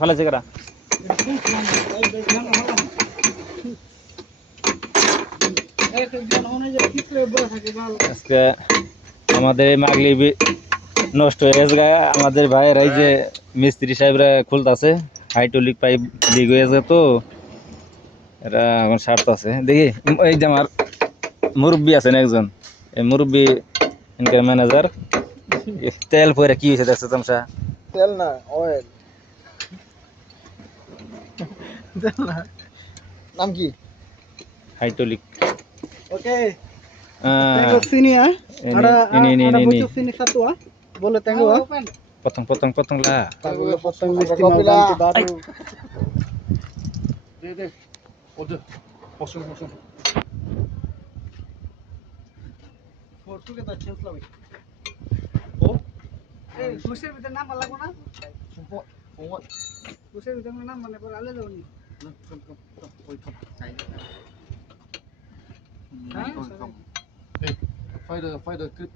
ফালাইছে কারা আজকে আমাদের এই মাগলি নষ্ট হয়ে গেছে আমাদের ভাইয়ের এই যে মিস্ত্রি সাহেবরা খুলতেছে হাইড্রোলিক পাইপ লিক হয়ে গেছে তো এরা এখন সারতেছে দেখি এই যে আমার মুরব্বী আছেন একজন এই মুরব্বী ইনকাম ম্যানেজার তেল পরে কি হয়েছে দেখছো তামসা তেল না অয়েল নাম কি hydraulic oke tengok sini ya ada bocor sini satu ah boleh tengok ah potong lah tak boleh potong mesti mau ganti baru deh udah kosong foto kita change lagi oh busnya bisa nama lagu na sumpah busnya bisa nama mana per ala jauh ni Find a clip.